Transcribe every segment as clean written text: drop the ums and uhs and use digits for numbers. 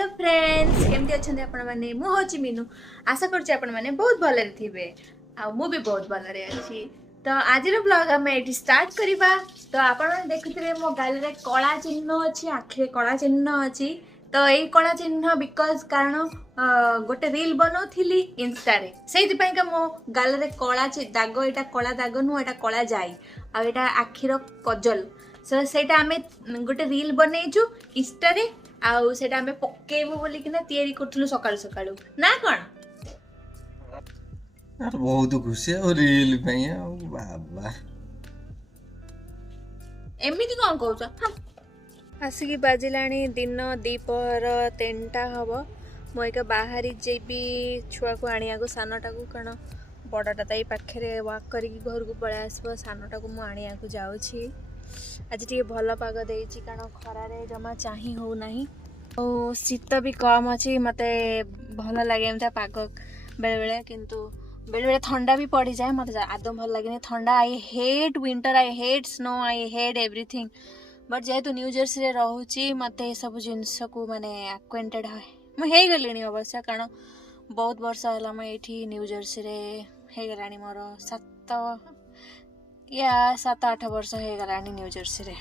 Hello friends केमती अच्छे आपण मैंने मुझे मीनू आशा करुच्ची आपण मैंने बहुत भल थे मु भी बहुत भल अच्छी तो आज ब्लॉग आम ये स्टार्ट करवा तो आपण देखुए मो गाल में कला चिन्ह अच्छी आखिरे कला चिन्ह अच्छी तो यही कला चिन्ह बिकज कारण गोटे रील बनाऊली इंस्टा से मो गाल में कला दाग यहाँ कला दाग नुह यहाँ कला जाई आटा आखिर कजल सो सेटा आमे गोटे रील बनईचु इंस्टा रे आउ सेटा आमे पकेबो बोली किना तयारी करथुलु सकाळ सकाळ ना कोन यार बहुत खुशी और रील पई बाबा एमिति कोन कहउछ आसिकी बाजिलाणी दिन दीपहर 3टा हबो मो एक बाहरी जेबी छुआ को आनिया को सानटा को कण बड़टा ताई पाखरे वाक करी घर को पळे आसबो सानटा को मो आनिया को जाउछि आज टे भल पाग देछि कारण खरारे जमा चाही हो नाही और शीत भी कम अच्छी मत भल लगे एमता पाग बेले बेले किंतु बेले बेले ठंडा भी पड़ जाए मत आदम भल लगे ठंडा I hate winter I hate snow I hate everything but जेहेतु न्यू जर्सी रे रहूची मत सब जिनस को माने एक्वेंटेड है मुझे गली अवश्य कारण बहुत वर्ष है मुझे न्यू जर्सी रे हो गलानी मोर 7-8 वर्ष हो गलानी न्यू जर्सी रे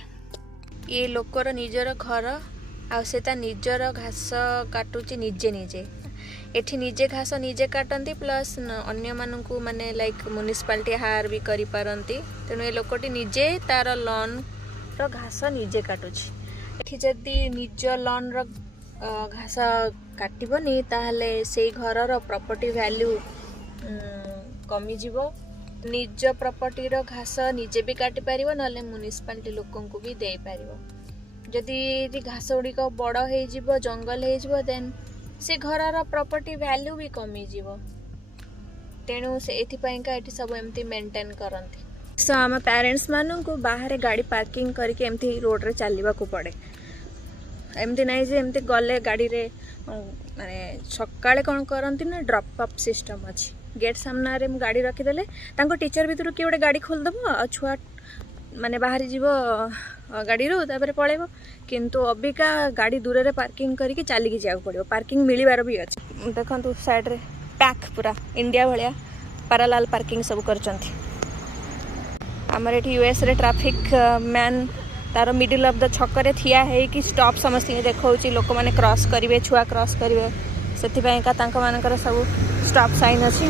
ये लोकर निजर घर आ सेता निजर घास काटुची निजे निजे एठी निजे घास निजे काटंती प्लस अन्य मानकू माने लाइक म्युनिसिपालिटी हायर भी करि पारंती तेणु ए लोकटी निजे तार लॉन रो घास निजे काटुची एठी जदी निज लॉन रो घास काटिबनी ताहले सेई घर रो प्रॉपर्टी वैल्यू कमी जीवो निज प्रॉपर्टी रो घास निजे भी काटि पारिबो नले म्युनिसिपालिटी लोकन को भी दे पारिबो जदि घास गुड़िक बड़ हो जंगल हो देन से घर प्रॉपर्टी वैल्यू भी कमी जीवो तेणु से एथिपाइका एठी सब एमती मेंटेन करंती सो आम पेरेंट्स मानू को बाहर गाड़ी पार्किंग करके एमती रोड रे चलवा को पड़े एमती नहीं जे एमती गले गाड़ी रे माने सकाळे कोन करंती ना ड्रॉप अप सिस्टम अछि गेट सामना रे गाड़ी रखीदेले तांको टीचर भीतर किए गोटे गाड़ी खोलदेव आ छुआ माने बाहरी जीव गाड़ी रू तापर पळेबो किंतु अबिका गाड़ी दूर रे पार्किंग करके चलिकी जाऊ पड़ो पार्किंग मिलबार भी अच्छे देखो साइड रे पैक पूरा इंडिया भाया पैरालाल पार्किंग सब करचंती आमर एठी यूएस रे ट्रैफिक मैन तार मिडिल ऑफ द छक रे थिया है कि स्टॉप समस्त देखौची लोक माने क्रॉस करिवे छुआ क्रॉस करिवे सेति पय का तांको मानकर सब स्टॉप साइन अछि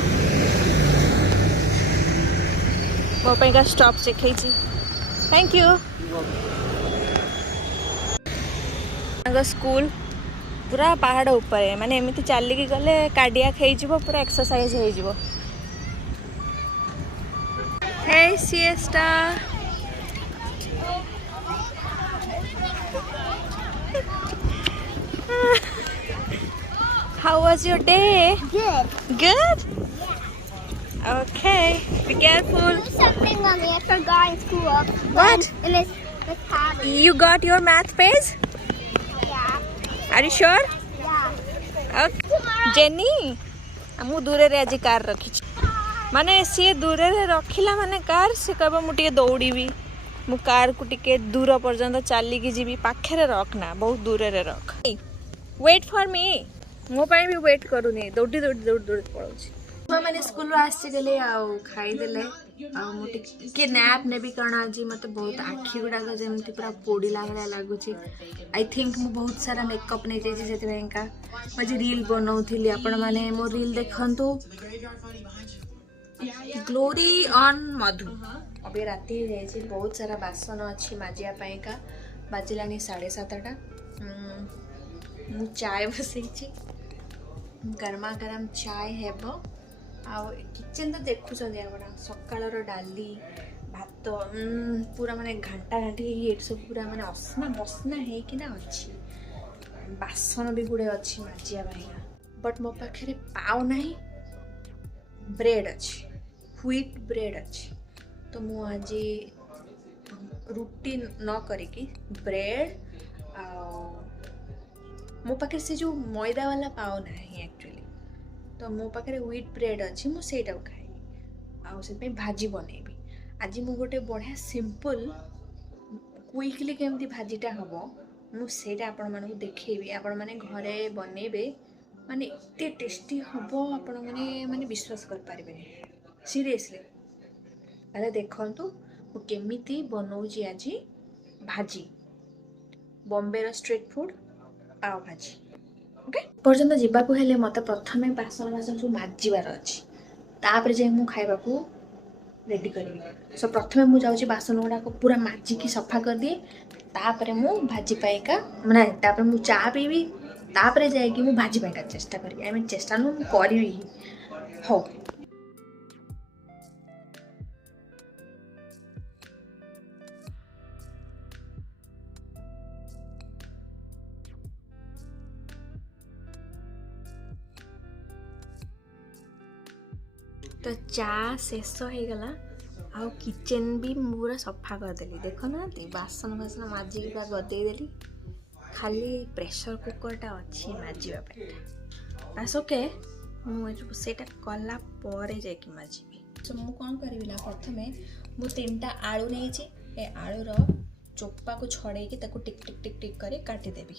मो पय का स्टॉप देखैची थैंक यू स्कूल पूरा पहाड़ ऊपर माने एमती चलिकी गले कार्डियाक हो पूरा एक्सरसाइज हो हे siesta How was your day? Good. Good? Okay. Be careful. There's something on the I forgot in school. What? And it's Harry. You got your math page? Yeah. Are you sure? Yeah. Okay. Jenny, मु दूर रे आज car रखी माने सी दूर रे रखिला माने car से कहबो मु टिके दौड़ीबी मु कार को टिके दूर पर्यंत चलिकी जीवी पाखे रखना बहुत दूर रे रख वेट फॉर मी मो पाई भी वेट करूनी दौड़ी दौड़ी दौड़ी दौड़ी पळौची मैंने स्कूल आसी गले आउ खाई देले आ मु टिके नैप नेबी कारण आज मते बहुत आखी गुडा जेमती पूरा पोड़ी लागला लागुची आई थिंक मु बहुत सारा मेकअप नै जेजी जेते बैंका मजे रील बनाउथिली आपण माने मो रील देखंतु ग्लोरी ऑन मधु अबे राती जाइए बहुत सारा बासन अच्छी माजिया का बाजिलानी 7:30 मु चाय बसई गरमा गरम चाय हेब आ किचन तो देखुं सकाल डाली भात पूरा माने घंटा घंटी ये सब पूरा माने असना बसना है कि ना अच्छी बासन भी गुड़े अच्छी माजिया बट मो पाखे पाव नहीं ब्रेड अच्छी व्हीट ब्रेड अच्छी तो मु आज रुटी न करिकी ब्रेड मो पाखे से जो मैदा वाला पाव ना एक्चुअली तो मो पाखे व्हीट ब्रेड अच्छी मु सेटा खाइबी आउ से भाजी बनैबी आज मु गोटे बढ़िया सिंपल क्विकली केमती भाजीटा हम मुझे आपण मानू देखी आपण मैंने घरे बनइबे माने एते टेस्टी हम आपण मैंने माने विश्वास कर पारे सीरियसली। पहले देखंतु मु केमिति बनाऊची आज भाजी बॉम्बे रो स्ट्रीट फूड पाव भाजी। ओके पर्यंत जीवाकू हेले मते प्रथमे बासन बासन सब माजिबार अछि तापर जे मु खाइबा को रेडी करी। सो प्रथमे मु जाउची बासन गुडा को पूरा माजिकी सफा कर दिए तापर मु भाजी पाइका माने तापर मु चा पीबी तापर जाइकी मु भाजी पाइका चेष्टा करी। आई मीन चेष्टा नु करी हो। तो चा शेष हो गला आ किचन भी पूरा सफा करदेली देख ना बासन बासन माजिक गदेदेली खाली प्रेशर कुकरटा अच्छी माजिबा बास ओके मुझे कला जाकि माजिबी। सो मु कौन करी ना प्रथमे मु 3टा आलू नहीं ए आलूर चोपा को छड़े टिक टिक टिक टिक कर काटिदेवी।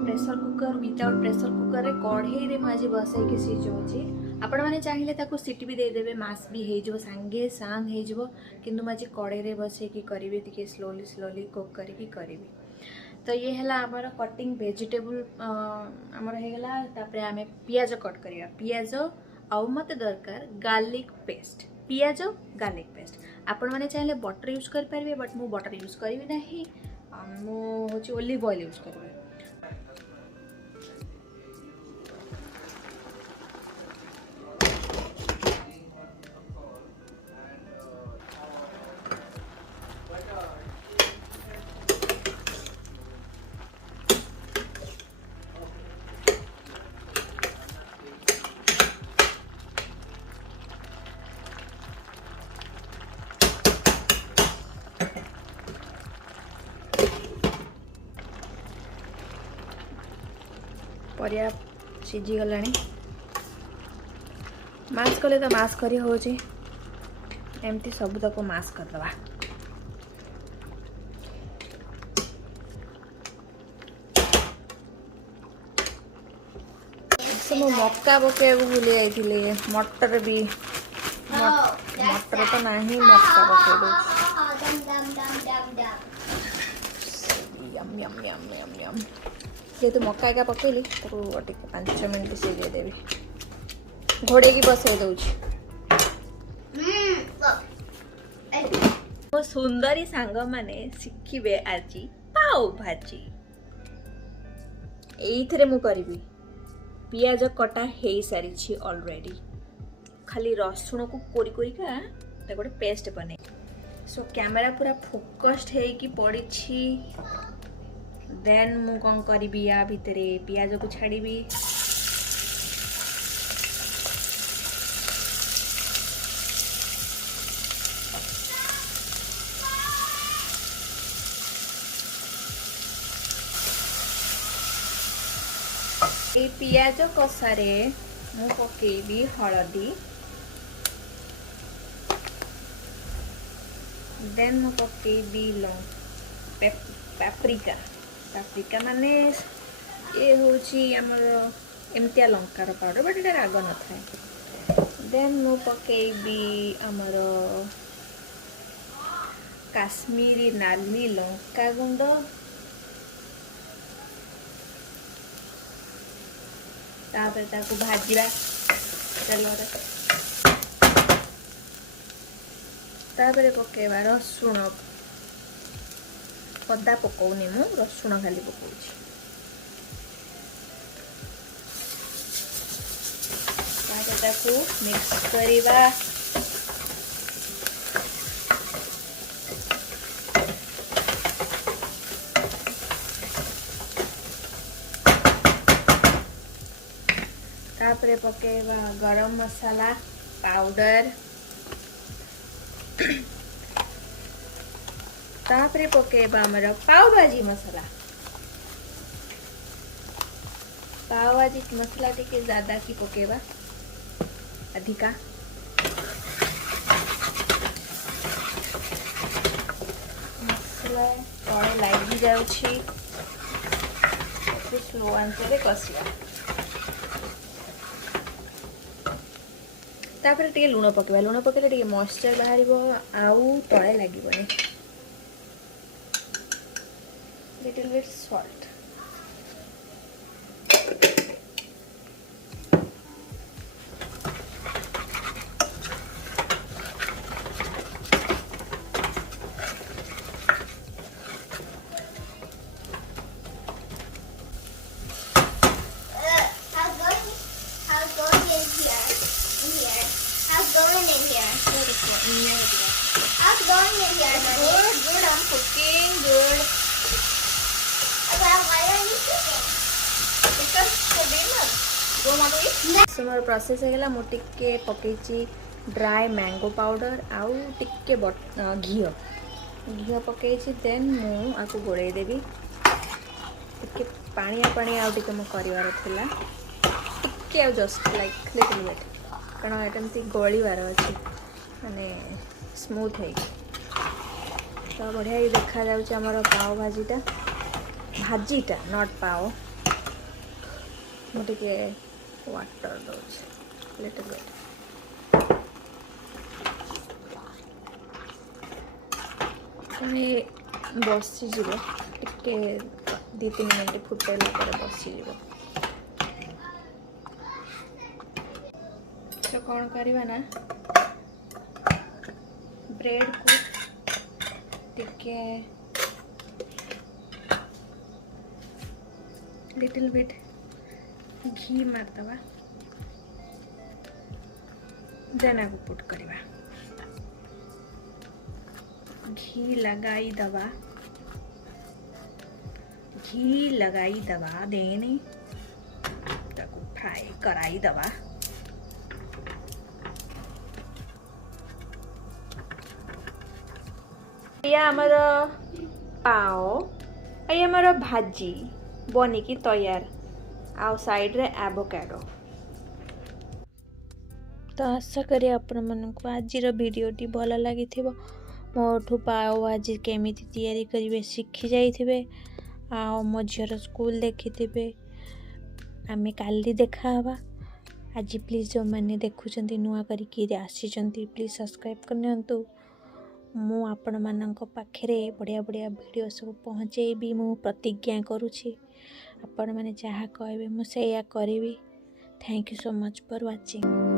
Pressure cooker without pressure cooker रे कढ़ई रे माजी बसई के सिझौची आपण माने चाहिए ताको सीटी भी दे देबे मास भी हे जो संगे सांग हे जो किंतु माजी कढ़ई रे बसई की करिवे तिके स्लोली स्लोली कुक करी की करिवे। तो ये हला हमर कटिंग वेजिटेबल हमर हे गेला तापरे हमें पियाज कट करिया पियाज आउ मते दरकार गार्लिक पेस्ट पियाज गार्लिक पेस्ट आपण माने चाहिए बटर यूज कर पारिबे बट मु बटर यूज करिवे नाही मु होची ओलिव ऑयल यूज करिवे। परिया सीझी गलानी मास कले तो मास करी होची एमती सब तक मास कर दबा। मु मक्का पके भूली जाइए मटर भी मटर तो नहीं मक्का पके यम यम यम यम यम जेहेतु मक्का एका पकेली 5 मिनट सीझे देवी घोड़े की बसई दउछि। मो सुंदरी सांग माने शिखिबे आज पाव भाजी एइथरे मु करबी। पियाज कटा हे सारी ऑलरेडी खाली रसुण को कोरी कोरी का गोटे पेस्ट बने। सो कैमरा पूरा फोकस्ड है कि पड़ी देन मु कौन करी या भितरे पियाज को छाड़ी। ए पियाज कषारे मु पकेबी हलदी देन मु पकेबी पाप्रिका पाप्रिका माने ये होची हमर एमतिया लंकार पाउडर बट एटा राग न थाए देन मु पकेबी हमर काश्मीरी नाली लंका गुंड तापर ताको भाजीरा तेलरे तापर पकेबा रसुण अदा पकौनी मु रसुण खाली पकौछि तापर ताको मिक्स करिबा तापरे पकेबा गरम मसाला पाउडर तापरे पकेबा हमर पाव भाजी मसाला टिके ज्यादा की पकेबा अधिका मसला तळे लागि जाउछि स्लो आंचरे कसिया तापर टे लुण पकेबा लुण पकेले टे मॉइस्चर बाहरिबो आउ तळे लागिबोनी little bit salt How's going in here? Good, I'm cooking good. Well, why are you cooking? Because for dinner. Go mama eat. So more process हेगला मु टिके पकेची ड्राई मैंगो पाउडर आउ टिके घी पकेची देन मु आकु गोळेई देबी टिके पानी आउ टिके मु करिवार थिला टिके आउ जस्ट लाइक लिटिल बिट कारण एटमती गोळीवार अछि माने स्मूथ है तो बढ़िया देखा जाउछ हमर पाव भाजीटा नॉट पाव मोटे के वाटर दोछ लिटिल बिट बसी जीवो टिके 2-3 मिनट फुटेला पर बसी जीवो तो कौन करवा ना ब्रेड को टिके लिटिल बिट घी मारदबा देन आगु पुट करवा घी लगाई दबा देने ताको फ्राई कराई दबा या हमर पाव आ हमर भाजी बनी की तैयार आ साइड रे एवोकाडो तो आशा करी आपण को आज वीडियोटी भल लगी मोठू पाव भाजी केमिति तैयारी करिवे शिखी जाइथिबे आ मो झीर स्कूल देखिथिबे आमे काली देखा हवा आज प्लीज जो माने देखुचंती नुआ करिकी आसीचंती प्लीज सब्सक्राइब करनियंतु मु आपण मानक पाखरे बढ़िया बढ़िया वीडियो सब पहुँचेबी मु प्रतिज्ञा करुछि आपण माने जहाँ कहबे मु सेया करिवि thank you so much for watching.